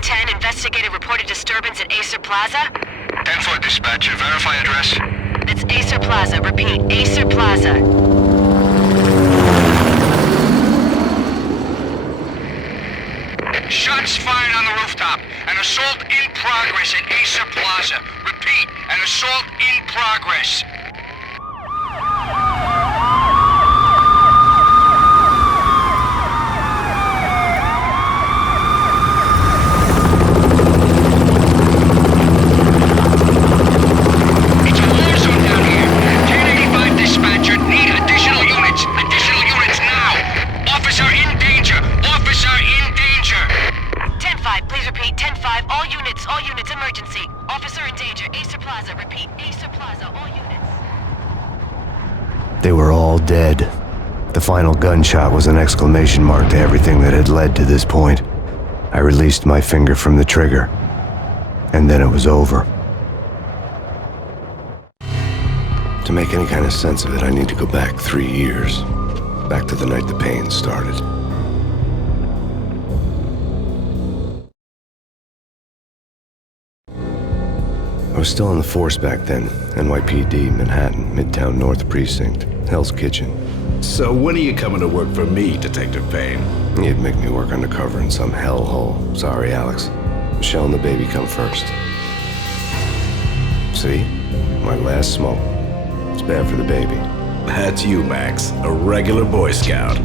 1010, investigated reported disturbance at Acer Plaza. 10-4 dispatcher, verify address. It's Acer Plaza, repeat, Acer Plaza. Shots fired on the rooftop. An assault in progress at Acer Plaza. Repeat, an assault in progress. It's a war zone down here. 1085 dispatcher, need additional units. Additional units now. Officer in danger. Officer in danger. 10-5, please repeat, 10-5, all units, emergency. Officer in danger, Acer Plaza, repeat, Acer Plaza, all units. They were all dead. The final gunshot was an exclamation mark to everything that had led to this point. I released my finger from the trigger, and then it was over. To make any kind of sense of it, I need to go back 3 years. Back to the night the Payne started. I was still on the force back then. NYPD, Manhattan, Midtown North Precinct, Hell's Kitchen. So when are you coming to work for me, Detective Payne? He'd make me work undercover in some hellhole. Sorry, Alex. Michelle and the baby come first. See? My last smoke. It's bad for the baby. That's you, Max. A regular Boy Scout.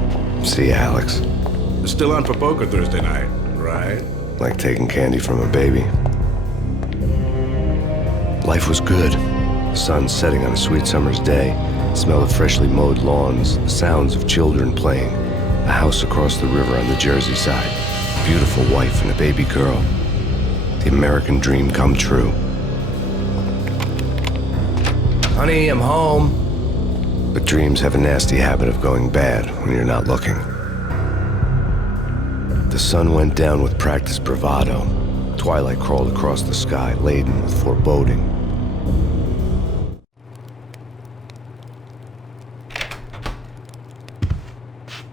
See, Alex. Still on for poker Thursday night, right? Like taking candy from a baby. Life was good. The sun setting on a sweet summer's day. The smell of freshly mowed lawns. The sounds of children playing. A house across the river on the Jersey side. A beautiful wife and a baby girl. The American dream come true. Honey, I'm home. But dreams have a nasty habit of going bad when you're not looking. The sun went down with practiced bravado. Twilight crawled across the sky, laden with foreboding.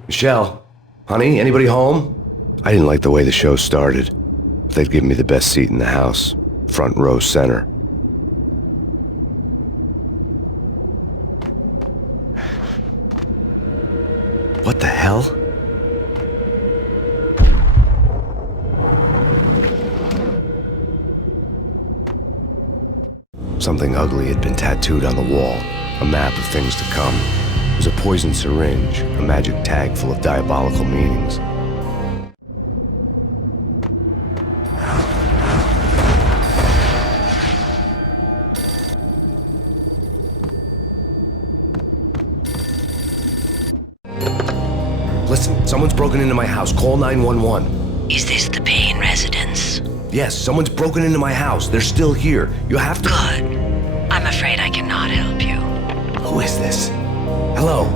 Michelle, honey, anybody home? I didn't like the way the show started. They'd give me the best seat in the house, front row center. What the hell? Something ugly had been tattooed on the wall, a map of things to come. It was a poison syringe, a magic tag full of diabolical meanings. Listen, someone's broken into my house. Call 911. Is this the Payne residence? Yes, someone's broken into my house. They're still here. You have to... Good. I'm afraid I cannot help you. Who is this? Hello?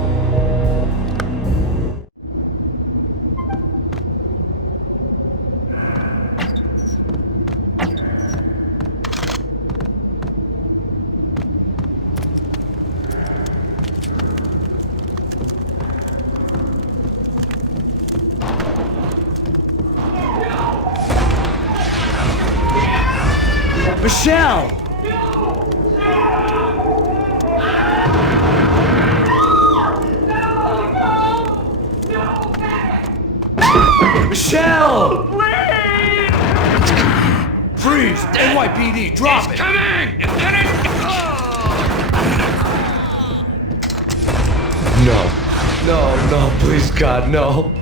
Michelle! Michelle! Please! Freeze! NYPD, drop it! Coming! Lieutenant! No, please, God, no.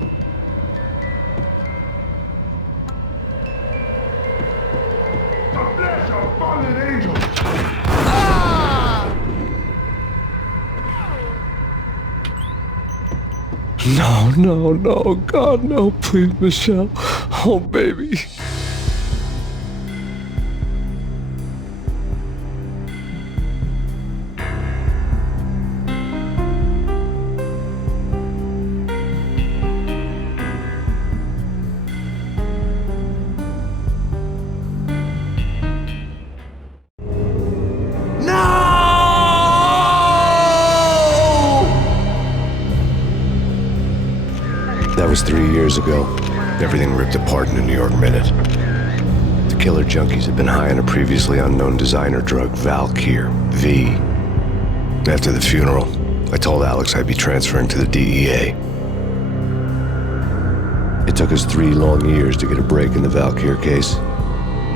No, God, no, please, Michelle. Oh, baby. That was 3 years ago. Everything ripped apart in a New York minute. killer junkies had been high on a previously unknown designer drug, Valkyr, V. After the funeral, I told Alex I'd be transferring to the DEA. It took us 3 long years to get a break in the Valkyr case.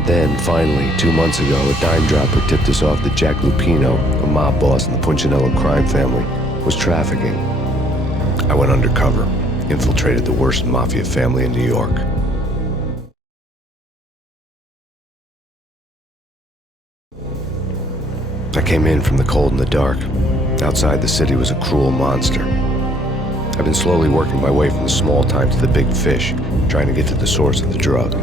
Then, finally, 2 months ago, a dime dropper tipped us off that Jack Lupino, a mob boss in the Punchinello crime family, was trafficking. I went undercover, infiltrated the worst mafia family in New York. I came in from the cold and the dark. Outside, the city was a cruel monster. I've been slowly working my way from the small time to the big fish, trying to get to the source of the drug.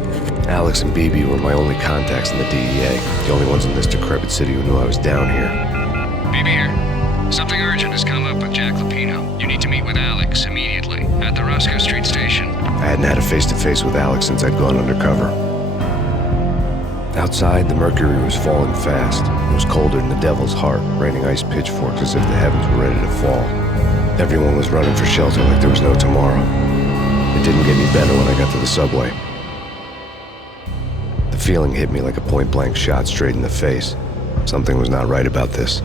Alex and BB were my only contacts in the DEA, the only ones in this decrepit city who knew I was down here. BB here. Something urgent has come up with Jack Lupino. You need to meet with Alex immediately at the Roscoe Street station. I hadn't had a face-to-face with Alex since I'd gone undercover. Outside, the mercury was falling fast. It was colder than the devil's heart, raining ice pitchforks as if the heavens were ready to fall. Everyone was running for shelter like there was no tomorrow. It didn't get any better when I got to the subway. The feeling hit me like a point-blank shot straight in the face. Something was not right about this.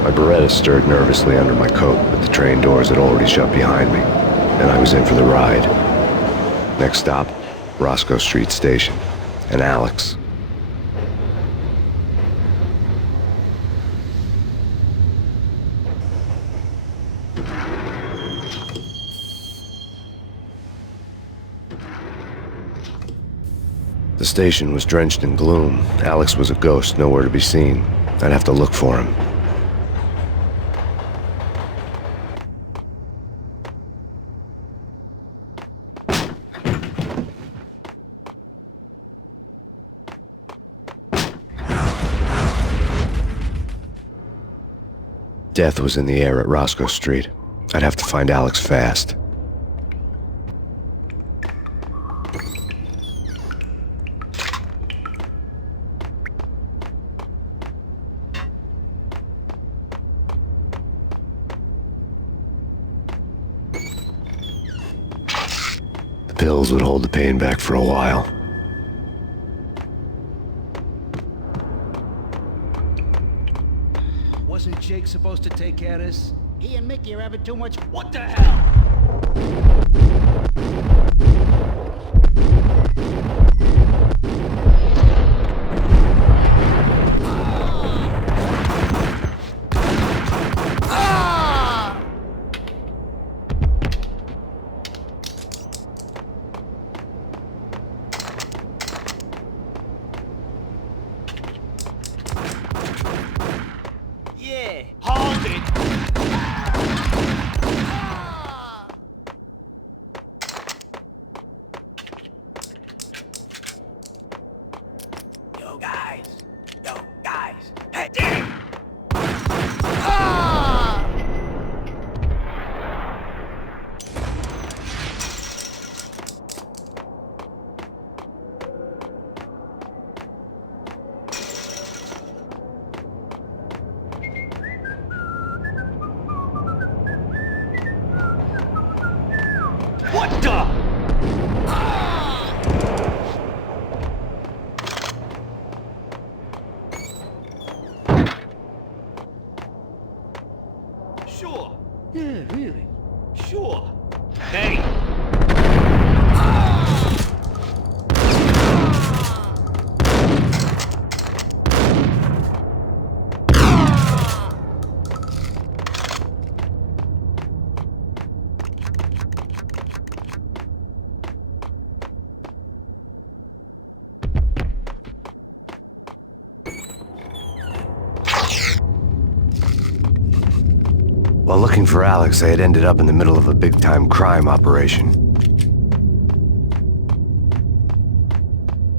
My Beretta stirred nervously under my coat, but the train doors had already shut behind me, and I was in for the ride. Next stop, Roscoe Street Station, and Alex. The station was drenched in gloom. Alex was a ghost, nowhere to be seen. I'd have to look for him. Death was in the air at Roscoe Street. I'd have to find Alex fast. The pills would hold the pain back for a while. Wasn't Jake supposed to take care of this? He and Mickey are having too much. What the hell? Yeah, hold it! Yo, guys. Hey! What the? Sure. Yeah, really. Sure. Hey! While looking for Alex, I had ended up in the middle of a big-time crime operation.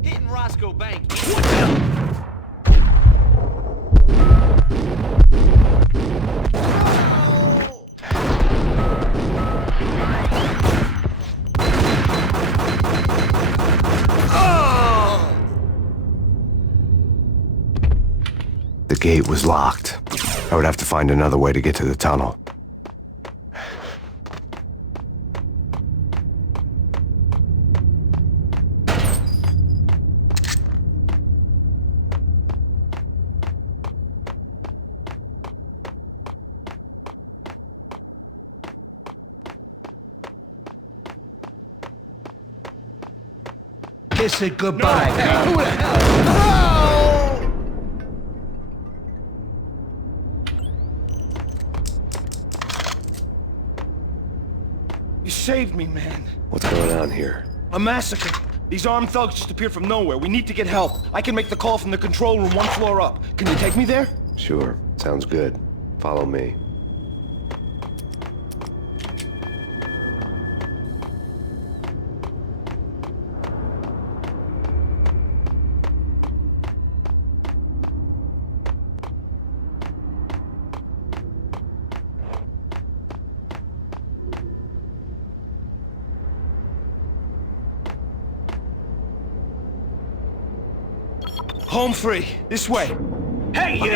Hitting Roscoe Bank. What the? The gate was locked. I would have to find another way to get to the tunnel. kiss it goodbye. Hey, who the hell? You saved me, man. What's going on here? A massacre. These armed thugs just appeared from nowhere. We need to get help. I can make the call from the control room 1 floor up. Can you take me there? Sure, sounds good. Follow me. Home free. This way. Hey, you!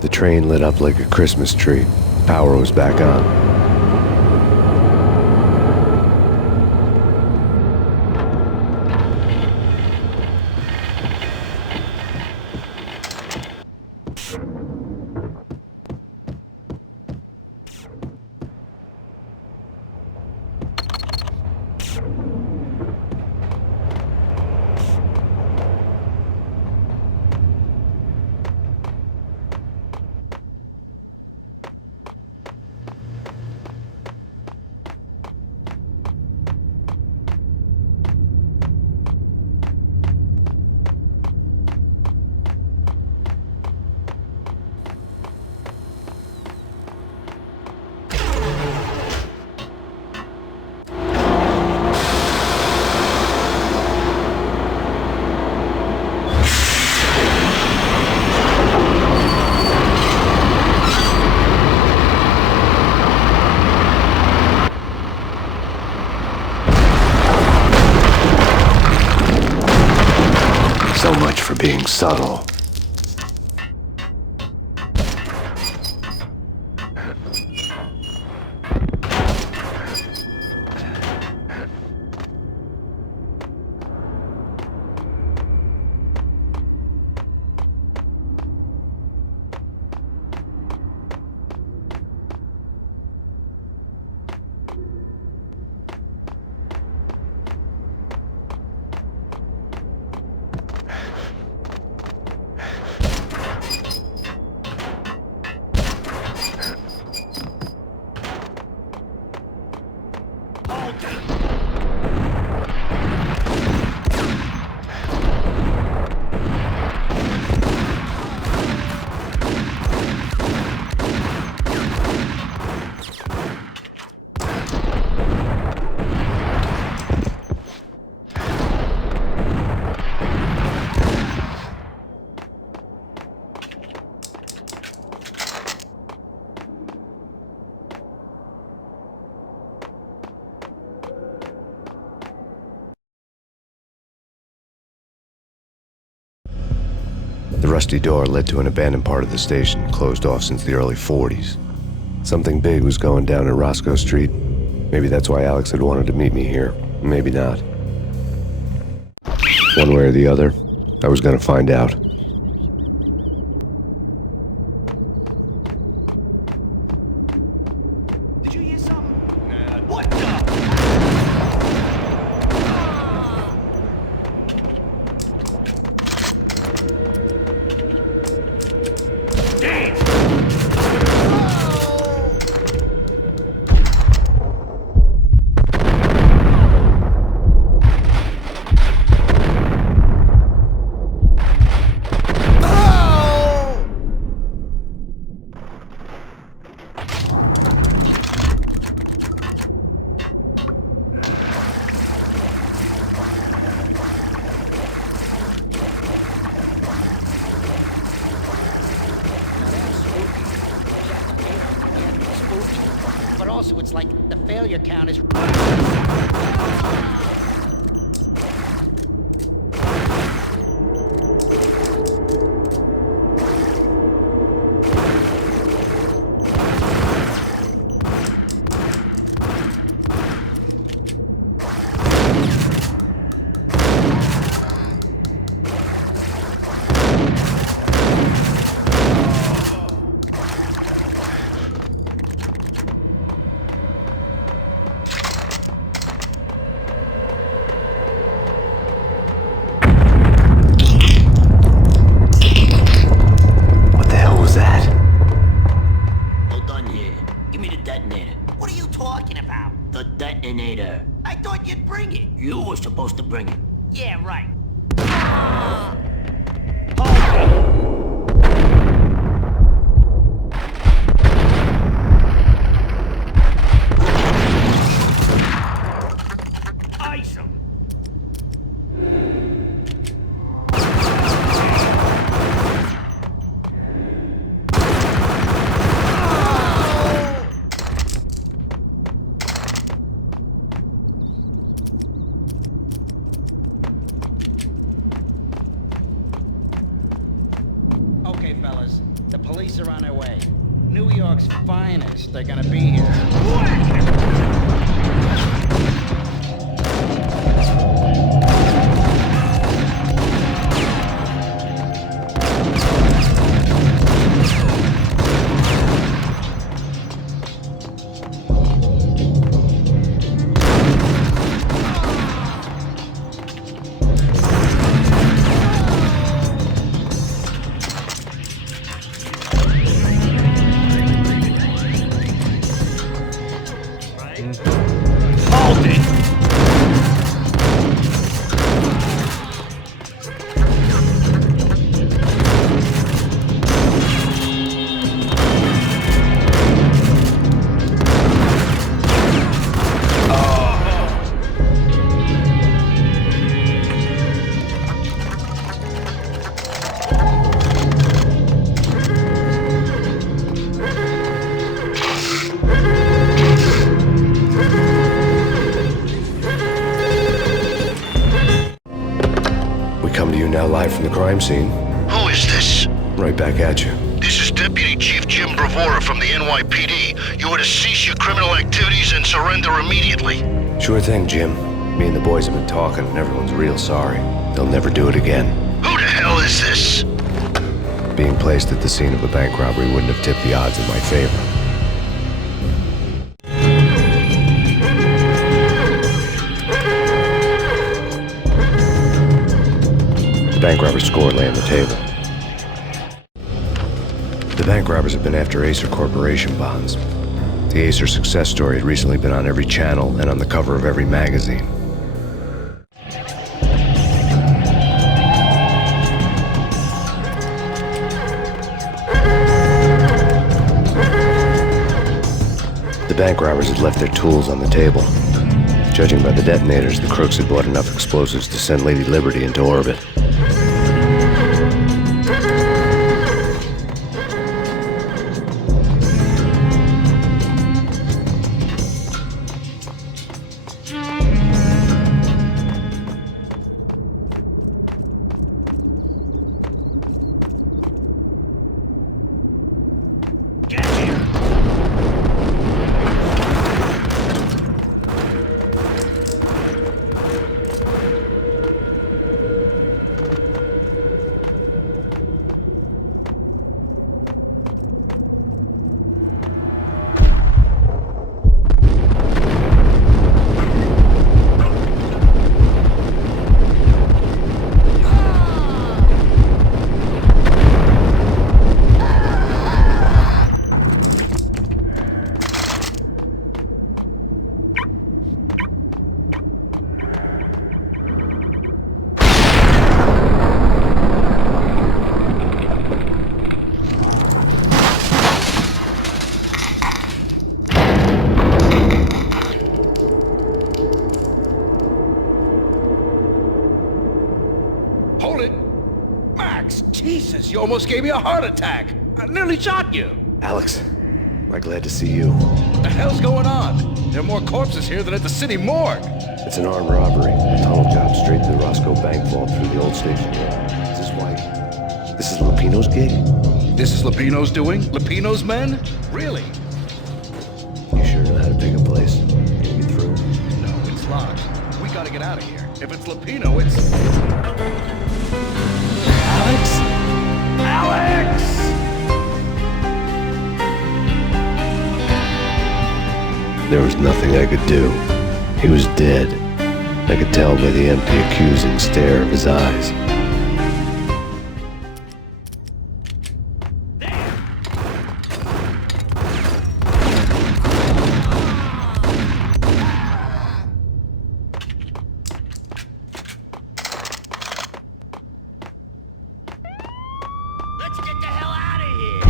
The train lit up like a Christmas tree. Power was back on. So much for being subtle. The rusty door led to an abandoned part of the station, closed off since the early 40s. Something big was going down in Roscoe Street. Maybe that's why Alex had wanted to meet me here. Maybe not. One way or the other, I was gonna find out. It's like the failure count is... Detonator. I thought you'd bring it. You were supposed to bring it. Yeah, right. Ice him. Okay, fellas, the police are on their way. New York's finest, they're gonna be here. Come to you now live from the crime scene. Who is this? Right back at you. This is Deputy Chief Jim Bravura from the NYPD. You are to cease your criminal activities and surrender immediately. Sure thing, Jim. Me and the boys have been talking and everyone's real sorry. They'll never do it again. Who the hell is this? Being placed at the scene of a bank robbery wouldn't have tipped the odds in my favor. Bank robber's score lay on the table. The bank robbers have been after Acer Corporation bonds. The Acer success story had recently been on every channel and on the cover of every magazine. The bank robbers had left their tools on the table. Judging by the detonators, the crooks had bought enough explosives to send Lady Liberty into orbit. Hold it! Max, Jesus, you almost gave me a heart attack. I nearly shot you. Alex, Am I glad to see you? What the hell's going on? There are more corpses here than at the city morgue. It's an armed robbery. A tunnel job straight to the Roscoe Bank vault through the old station road. Is this why? This is Lupino's gig? This is Lupino's doing? Lupino's men? Really? You sure know how to pick a place? Can you get through? No, it's locked. We gotta get out of here. If it's Lupino, it's... Alex? Alex! There was nothing I could do. He was dead. I could tell by the empty, accusing stare of his eyes. Let's get the hell out of here!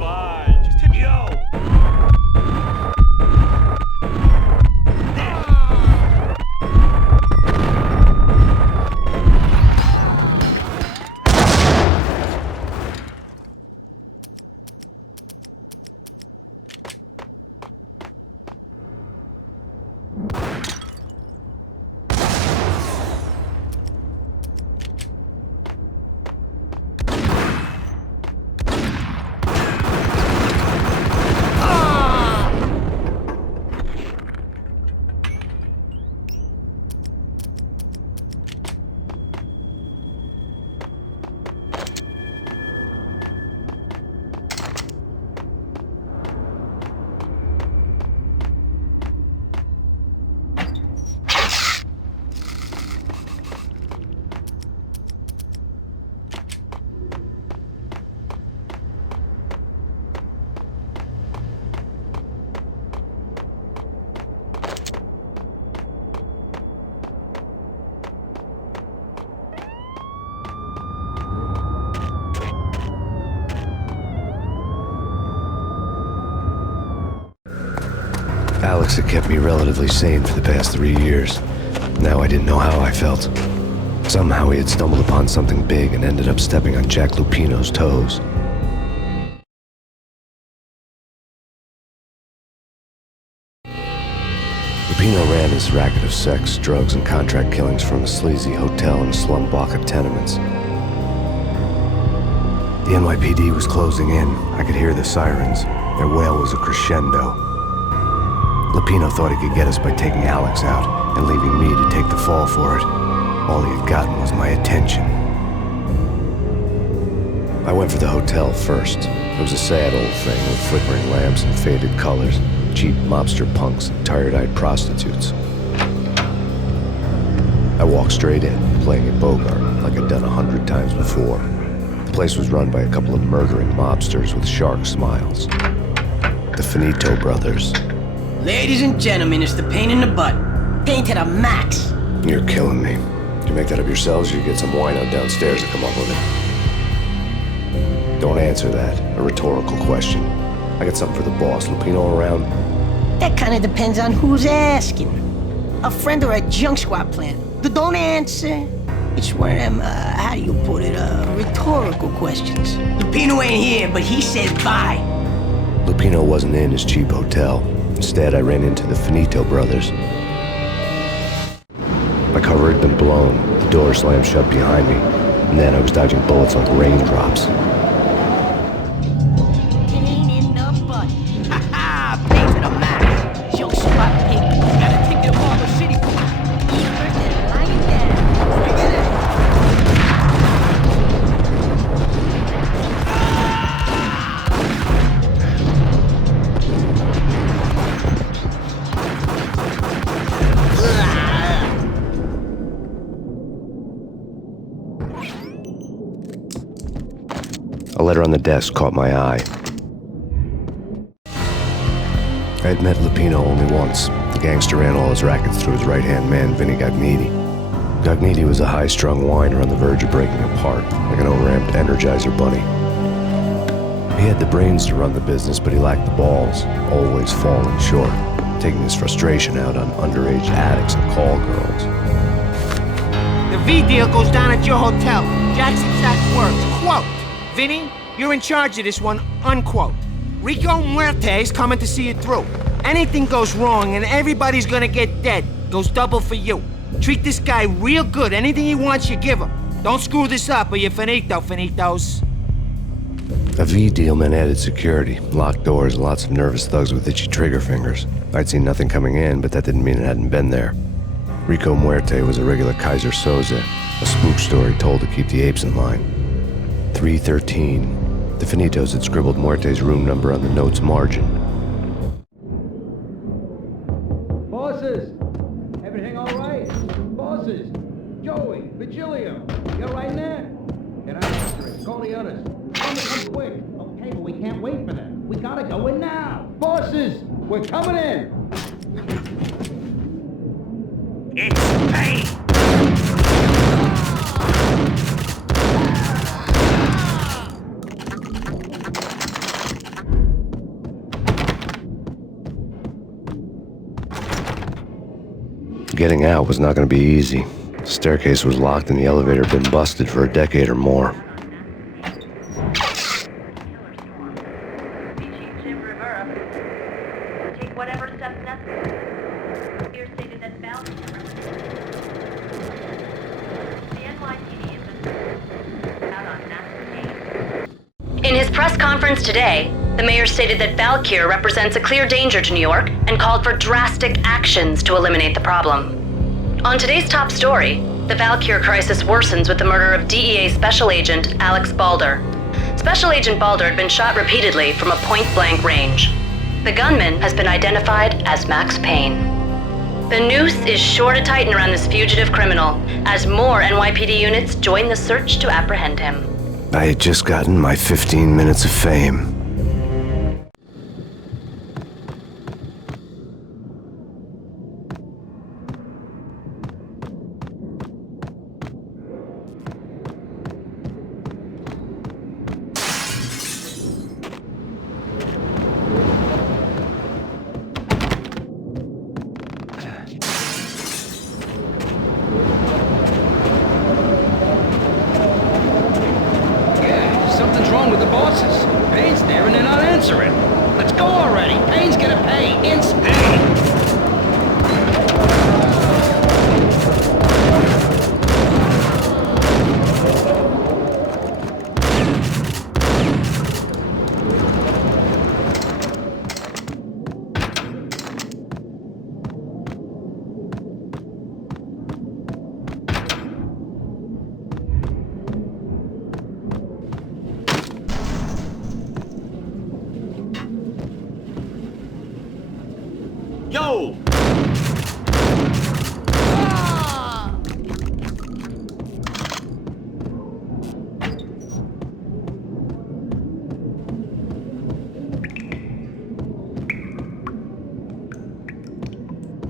Fine, just take yo. Alex had kept me relatively sane for the past 3 years. Now I didn't know how I felt. Somehow he had stumbled upon something big and ended up stepping on Jack Lupino's toes. Lupino ran his racket of sex, drugs, and contract killings from a sleazy hotel in a slum block of tenements. The NYPD was closing in. I could hear the sirens. Their wail was a crescendo. Lupino thought he could get us by taking Alex out and leaving me to take the fall for it. All he had gotten was my attention. I went for the hotel first. It was a sad old thing with flickering lamps and faded colors, cheap mobster punks and tired-eyed prostitutes. I walked straight in, playing at Bogart like I'd done 100 times before. The place was run by a couple of murdering mobsters with shark smiles. The Finito brothers. Ladies and gentlemen, it's the pain in the butt. Pain to the max. You're killing me. Did you make that up yourselves or you get some wino downstairs to come up with it? Don't answer that. A rhetorical question. I got something for the boss. Lupino around? That kind of depends on who's asking. A friend or a junk squad plan. Don't answer. It's one of them, how do you put it, rhetorical questions. Lupino ain't here, but he said bye. Lupino wasn't in his cheap hotel. Instead, I ran into the Finito brothers. My cover had been blown, the door slammed shut behind me, and then I was dodging bullets like raindrops. Pain in the butt. Ha ha! Pain to the max. Junk squad pain. Gotta take them all the city. First and lying down. Forget it. A letter on the desk caught my eye. I had met Lupino only once. The gangster ran all his rackets through his right-hand man, Vinny Gagniti. Gagniti was a high-strung whiner on the verge of breaking apart, like an overamped Energizer bunny. He had the brains to run the business, but he lacked the balls, always falling short, taking his frustration out on underage addicts and call girls. The V deal goes down at your hotel. Jack's exact words, quote, Vinny, you're in charge of this one, unquote. Rico Muerte's coming to see it through. Anything goes wrong and everybody's gonna get dead. Goes double for you. Treat this guy real good. Anything he wants, you give him. Don't screw this up or you're finito, finitos. A V deal meant added security, locked doors, and lots of nervous thugs with itchy trigger fingers. I'd seen nothing coming in, but that didn't mean it hadn't been there. Rico Muerte was a regular Kaiser Soze, a spook story told to keep the apes in line. 313. The Finitos had scribbled Muerte's room number on the note's margin. Bosses! Everything all right? Bosses! Joey, Vigilio, you all right in there? Get out after it. Call the others. Come quick. Okay, but we can't wait for them. We gotta go in now. Bosses! We're coming in! It's Payne! Getting out was not going to be easy. The staircase was locked and the elevator had been busted for a decade or more. Take whatever steps necessary. Here stated that the NYPD is out on massive Payne. In his press conference today, the mayor stated that Valkyr represents a clear danger to New York and called for drastic actions to eliminate the problem. On today's top story, the Valkyr crisis worsens with the murder of DEA Special Agent Alex Balder. Special Agent Balder had been shot repeatedly from a point-blank range. The gunman has been identified as Max Payne. The noose is sure to tighten around this fugitive criminal as more NYPD units join the search to apprehend him. I had just gotten my 15 minutes of fame. Something's wrong with the bosses. Payne's there and they're not answering. Let's go already. Payne's gonna pay. Yo!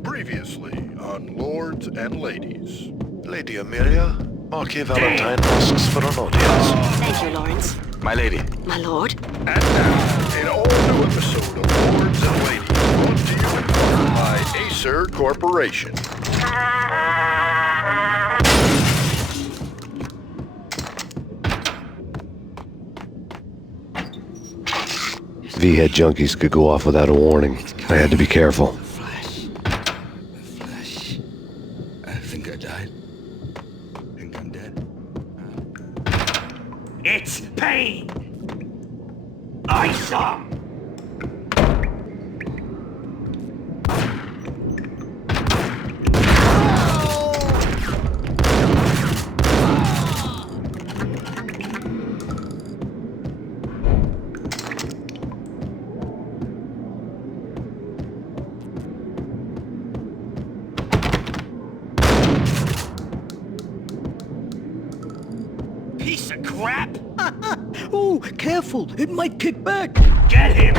Previously on Lords and Ladies. Lady Amelia, Marquis Valentine asks for an audience. Thank you, Lawrence. My lady. My lord. And now, an all-new episode of Lords and Ladies, brought to you in part by Acer Corporation. V-head junkies could go off without a warning. I had to be careful. I think I died. Think I'm dead. It's Payne! I saw him! Piece of crap! Ooh, careful. It might kick back. Get him!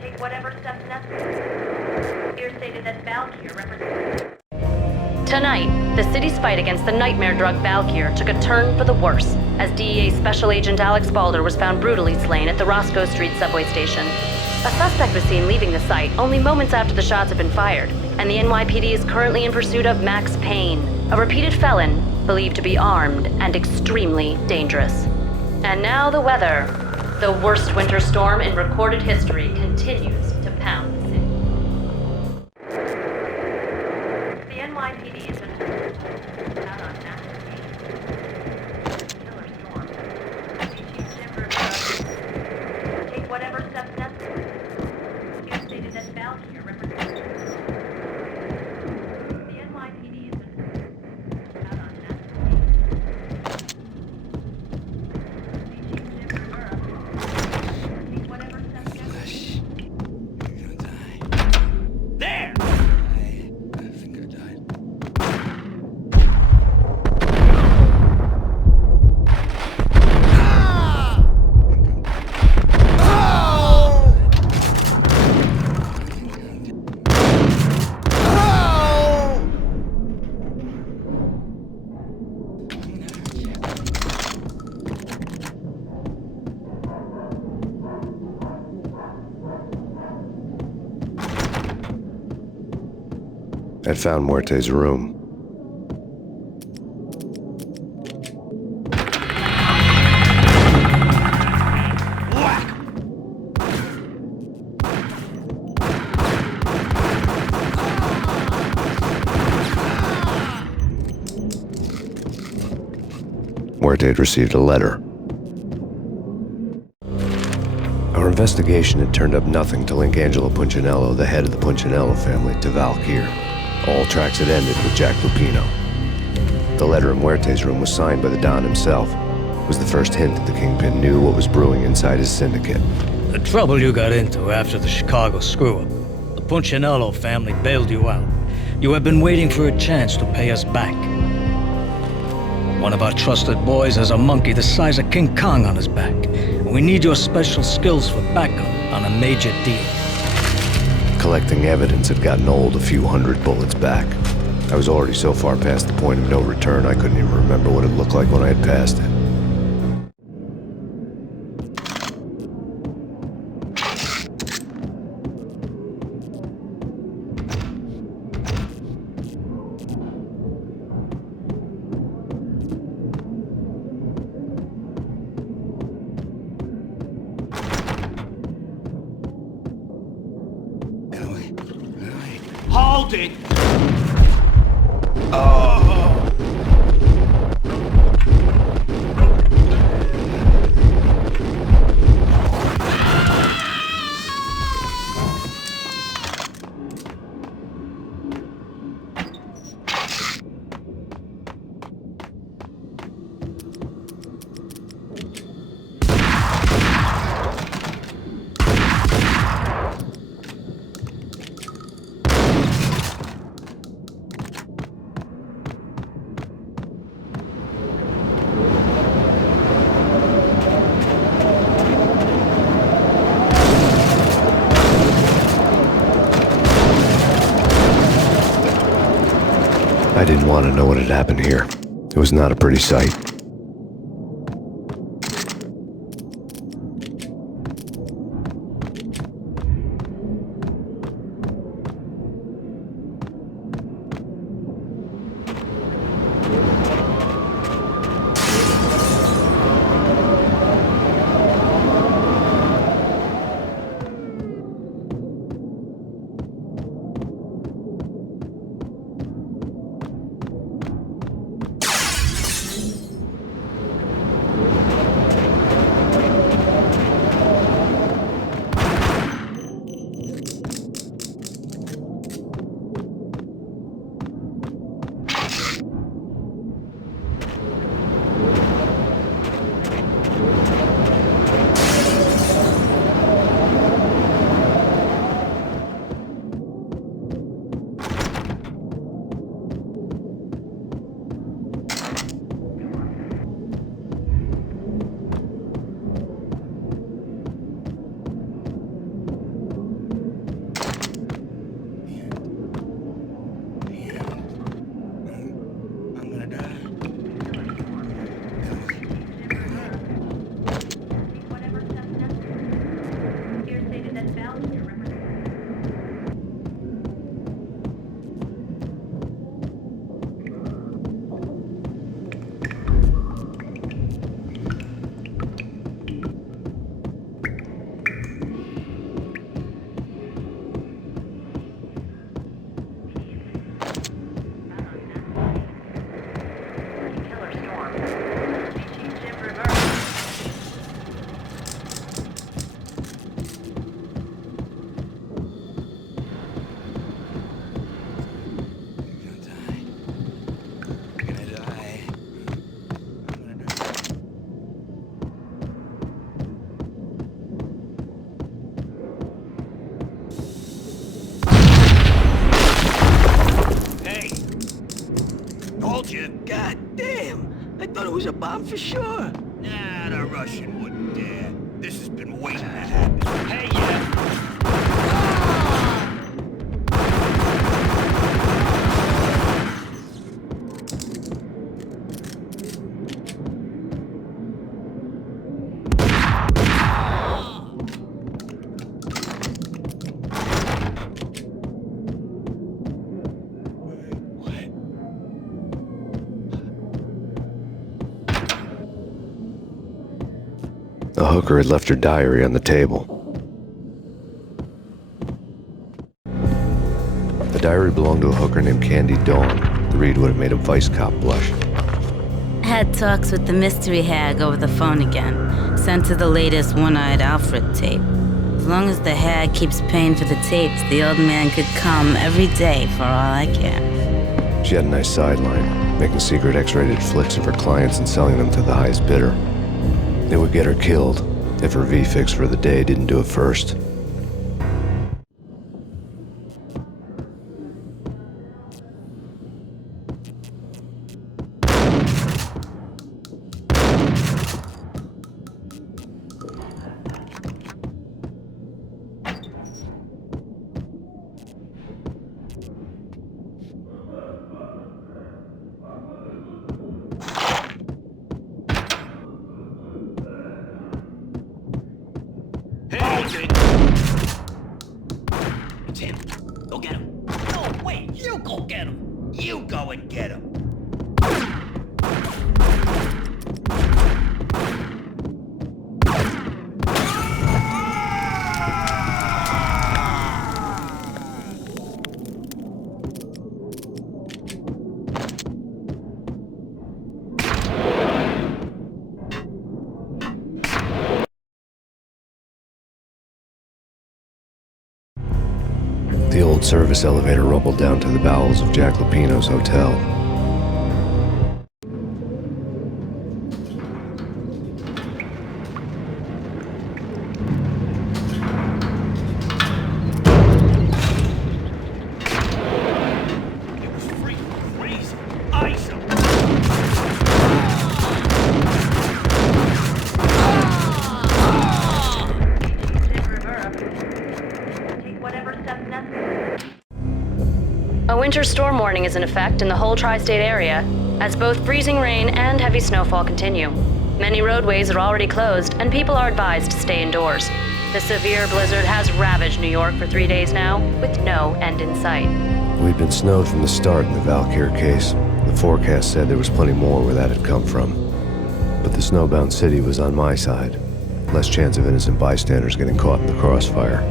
Take whatever steps necessary. Here stated that Valkyr represents... Tonight, the city's fight against the nightmare drug Valkyr took a turn for the worse. as DEA Special Agent Alex Balder was found brutally slain at the Roscoe Street subway station. A suspect was seen leaving the site only moments after the shots had been fired, and the NYPD is currently in pursuit of Max Payne, a repeated felon believed to be armed and extremely dangerous. And now the weather. The worst winter storm in recorded history continues to pound the city. The NYPD has been out on Max Payne. Killer storm. Chief Jim Rivera, take whatever steps necessary. You have stated that Valkyrie represents the NYPD has been out on Max Payne. Chief Jim Rivera, take whatever steps necessary. You're gonna die. There! I think I died. I'd found Muerte's room. Muerte had received a letter. Our investigation had turned up nothing to link Angelo Punchinello, the head of the Punchinello family, to Valkyr. All tracks had ended with Jack Lupino. The letter in Muerte's room was signed by the Don himself. It was the first hint that the Kingpin knew what was brewing inside his syndicate. The trouble you got into after the Chicago screw-up. The Punchinello family bailed you out. You have been waiting for a chance to pay us back. One of our trusted boys has a monkey the size of King Kong on his back. We need your special skills for backup on a major deal. Collecting evidence had gotten old a few hundred bullets back. I was already so far past the point of no return I couldn't even remember what it looked like when I had passed it. Hold it! I didn't want to know what had happened here. It was not a pretty sight. told you. God damn! I thought it was a bomb for sure. Nah, the Russian wouldn't dare. This has been waiting to happen. Hey, yeah. The hooker had left her diary on the table. The diary belonged to a hooker named Candy Dawn. The read would have made a vice cop blush. Had talks with the mystery hag over the phone again. Sent her the latest One-Eyed Alfred tape. As long as the hag keeps paying for the tapes, the old man could come every day for all I care. She had a nice sideline, making secret X-rated flicks of her clients and selling them to the highest bidder. It would get her killed if her V-fix for the day didn't do it first. It's him. Go get him. No, wait. You go get him. You go and get him. The old service elevator rumbled down to the bowels of Jack Lupino's hotel. It was freaking crazy. Ice him. A winter storm warning is in effect in the whole tri-state area, as both freezing rain and heavy snowfall continue. Many roadways are already closed, and people are advised to stay indoors. The severe blizzard has ravaged New York for 3 days now, with no end in sight. We'd been snowed from the start in the Valkyr case. The forecast said there was plenty more where that had come from. But the snowbound city was on my side. Less chance of innocent bystanders getting caught in the crossfire.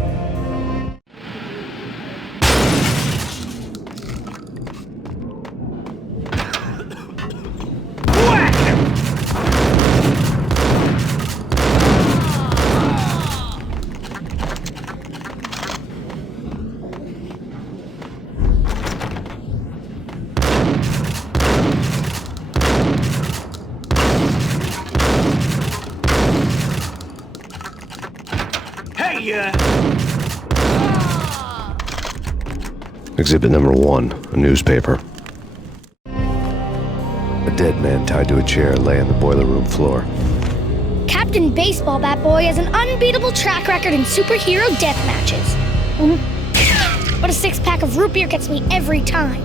Exhibit number 1, a newspaper. A dead man tied to a chair lay on the boiler room floor. Captain Baseball Bat Boy has an unbeatable track record in superhero death matches. But a 6-pack of root beer gets me every time.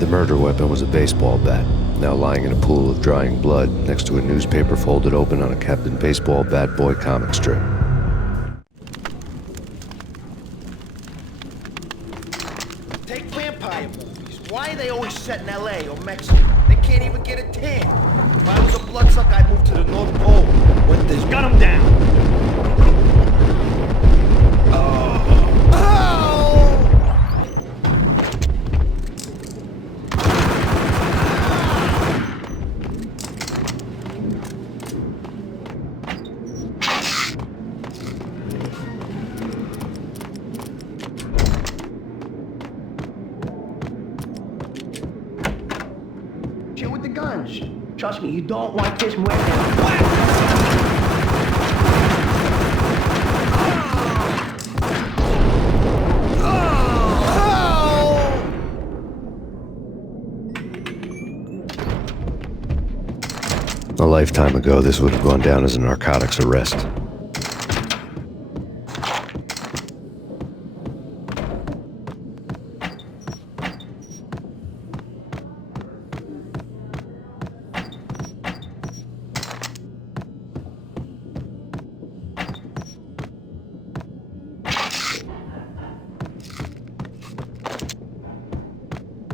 The murder weapon was a baseball bat, now lying in a pool of drying blood next to a newspaper folded open on a Captain Baseball Bat Boy comic strip. Take vampire movies. Why are they always set in LA or Mexico? They can't even get a tan. If I was a bloodsucker, I'd move to the North Pole. Winter's gun them down. Chill with the guns. Trust me, you don't want this weapon. A lifetime ago, this would have gone down as a narcotics arrest.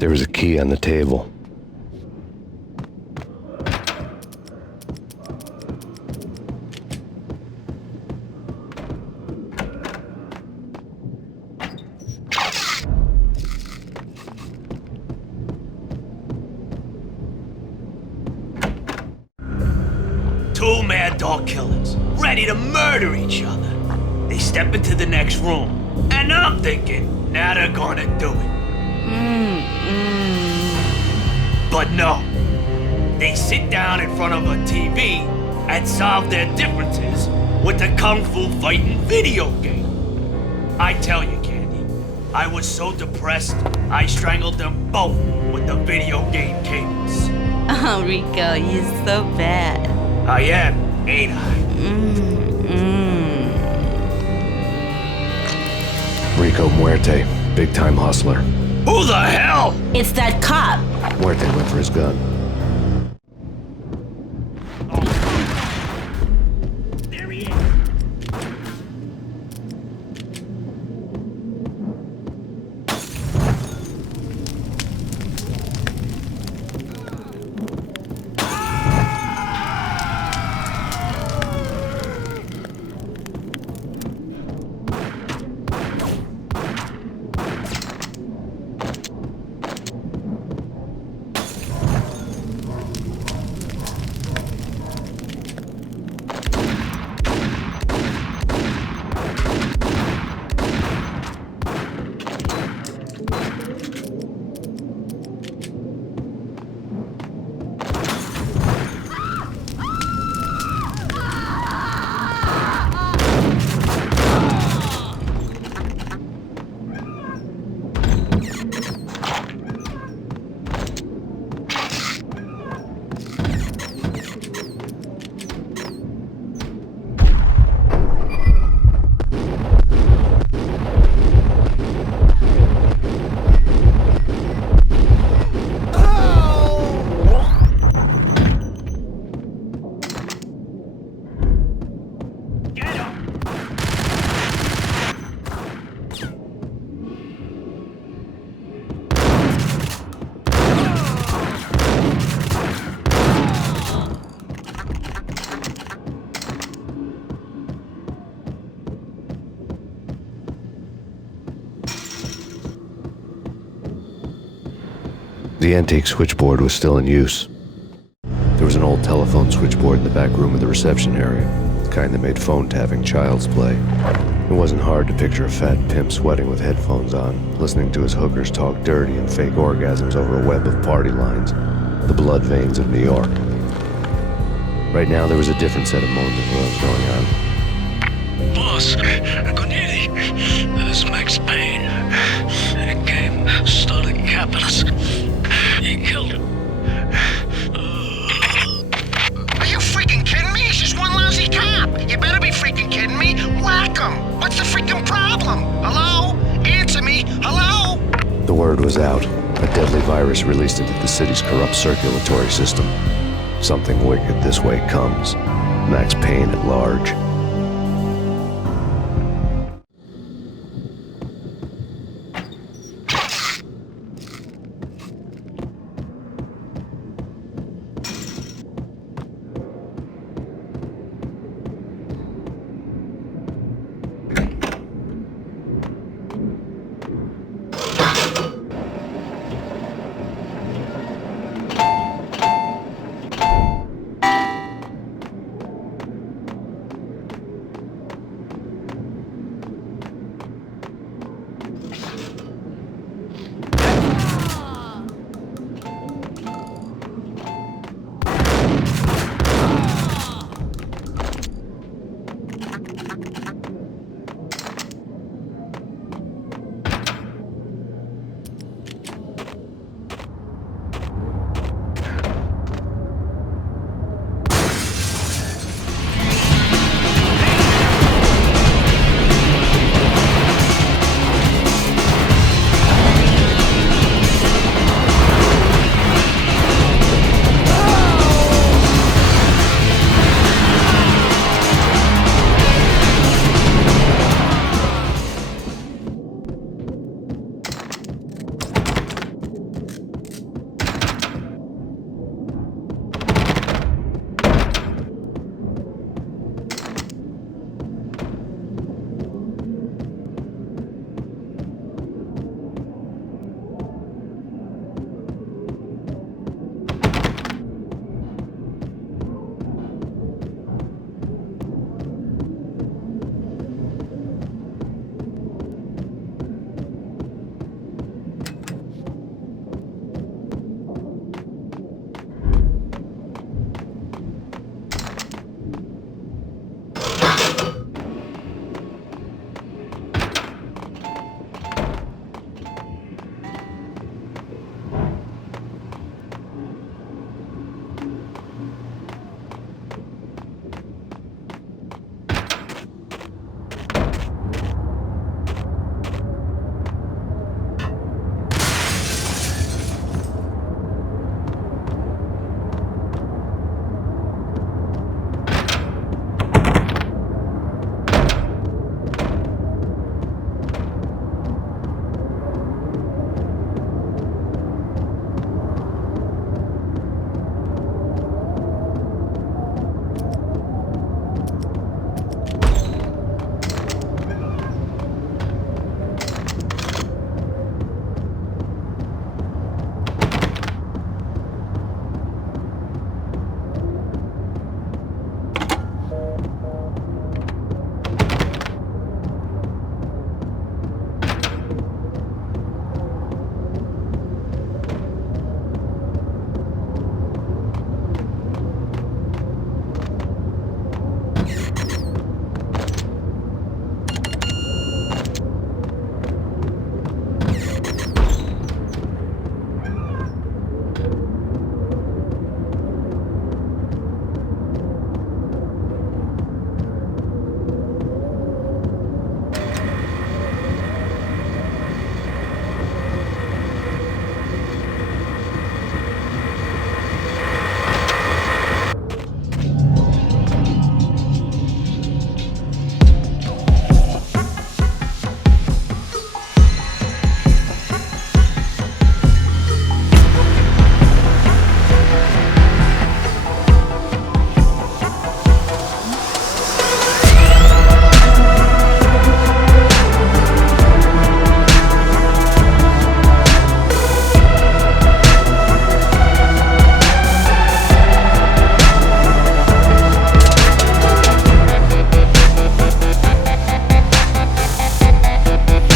There was a key on the table. Two mad dog killers, ready to murder each other. They step into the next room, and I'm thinking, now they're gonna do it. But no. They sit down in front of a TV and solve their differences with a kung fu fighting video game. I tell you, Candy, I was so depressed, I strangled them both with the video game cables. Oh, Rico, you're so bad. I am, ain't I? Rico Muerte, big-time hustler. Who the hell? It's that cop. Muerte went for his gun. There he is. The antique switchboard was still in use. There was an old telephone switchboard in the back room of the reception area, the kind that made phone tapping child's play. It wasn't hard to picture a fat pimp sweating with headphones on, listening to his hookers talk dirty and fake orgasms over a web of party lines, the blood veins of New York. Right now, there was a different set of moans and groans going on. Boss, good evening. This is Max Payne. He came, started capping us. He killed him. Are you freaking kidding me? He's just one lousy cop. You better be freaking kidding me. Whack him. What's the freaking problem? Hello? Answer me. Hello? The word was out. A deadly virus released into the city's corrupt circulatory system. Something wicked this way comes. Max Payne at large.